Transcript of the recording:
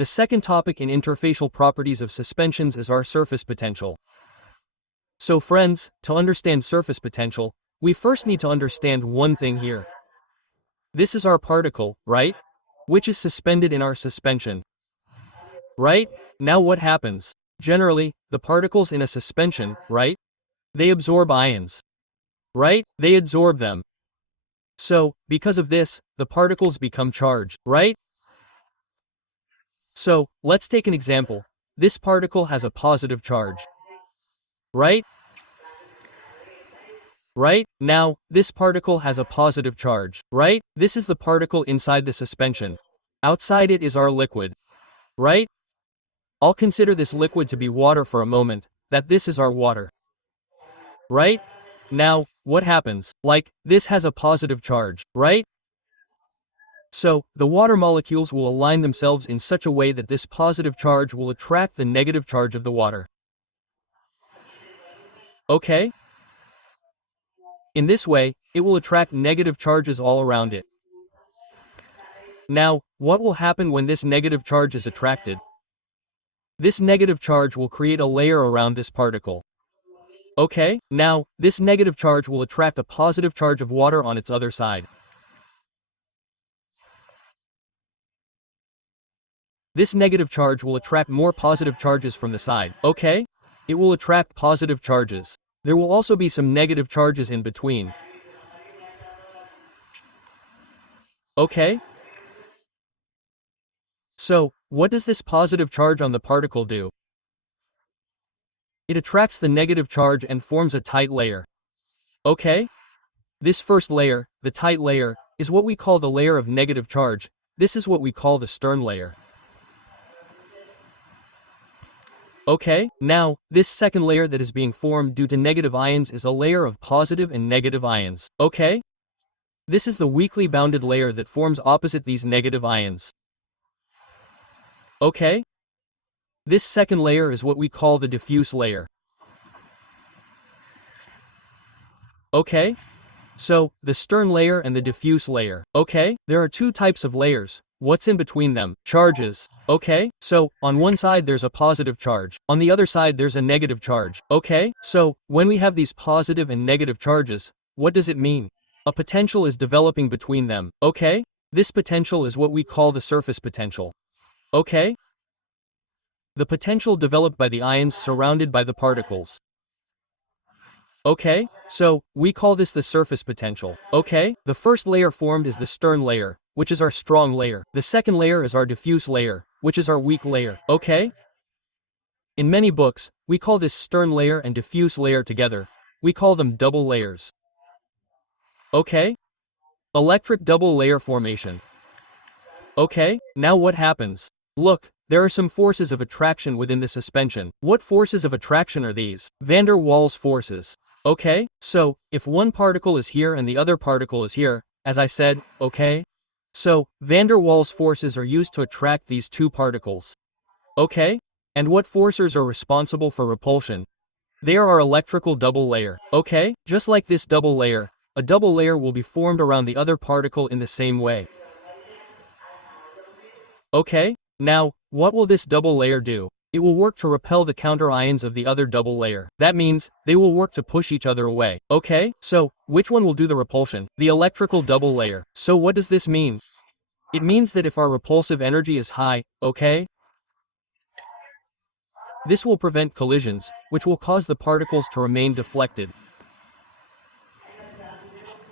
The second topic in interfacial properties of suspensions is our surface potential. So friends, to understand surface potential, we first need to understand one thing here. This is our particle, right? Which is suspended in our suspension. Right? Now what happens? Generally, the particles in a suspension, right? They absorb ions. Right? They absorb them. So, because of this, the particles become charged, right? So, let's take an example. This particle has a positive charge. Right? Right? Now, this particle has a positive charge. Right? This is the particle inside the suspension. Outside it is our liquid. Right? I'll consider this liquid to be water for a moment, that this is our water. Right? Now, what happens? Like, this has a positive charge, right? So, the water molecules will align themselves in such a way that this positive charge will attract the negative charge of the water. Okay? In this way, it will attract negative charges all around it. Now, what will happen when this negative charge is attracted? This negative charge will create a layer around this particle. Okay? Now, this negative charge will attract a positive charge of water on its other side. This negative charge will attract more positive charges from the side. Okay? It will attract positive charges. There will also be some negative charges in between. Okay? So, what does this positive charge on the particle do? It attracts the negative charge and forms a tight layer. Okay? This first layer, the tight layer, is what we call the layer of negative charge. This is what we call the stern layer. Okay, now, this second layer that is being formed due to negative ions is a layer of positive and negative ions. Okay? This is the weakly bounded layer that forms opposite these negative ions. Okay? This second layer is what we call the diffuse layer. Okay? So, the stern layer and the diffuse layer. Okay? There are two types of layers. What's in between them? Charges. Okay? So, on one side there's a positive charge. On the other side there's a negative charge. Okay? So, when we have these positive and negative charges, what does it mean? A potential is developing between them. Okay? This potential is what we call the surface potential. Okay? The potential developed by the ions surrounded by the particles. Okay? So, we call this the surface potential. Okay? The first layer formed is the stern layer, which is our strong layer. The second layer is our diffuse layer, which is our weak layer. Okay? In many books, we call this stern layer and diffuse layer together. We call them double layers. Okay? Electric double layer formation. Okay, now what happens? Look, there are some forces of attraction within the suspension. What forces of attraction are these? Van der Waals forces. Okay, so, if one particle is here and the other particle is here, as I said, okay? So, van der Waals forces are used to attract these two particles. Okay? And what forces are responsible for repulsion? They are our electrical double layer. Okay? Just like this double layer, a double layer will be formed around the other particle in the same way. Okay? Now, what will this double layer do? It will work to repel the counter ions of the other double layer. That means, they will work to push each other away. Okay? So, which one will do the repulsion? The electrical double layer. So what does this mean? It means that if our repulsive energy is high, okay? This will prevent collisions, which will cause the particles to remain deflected.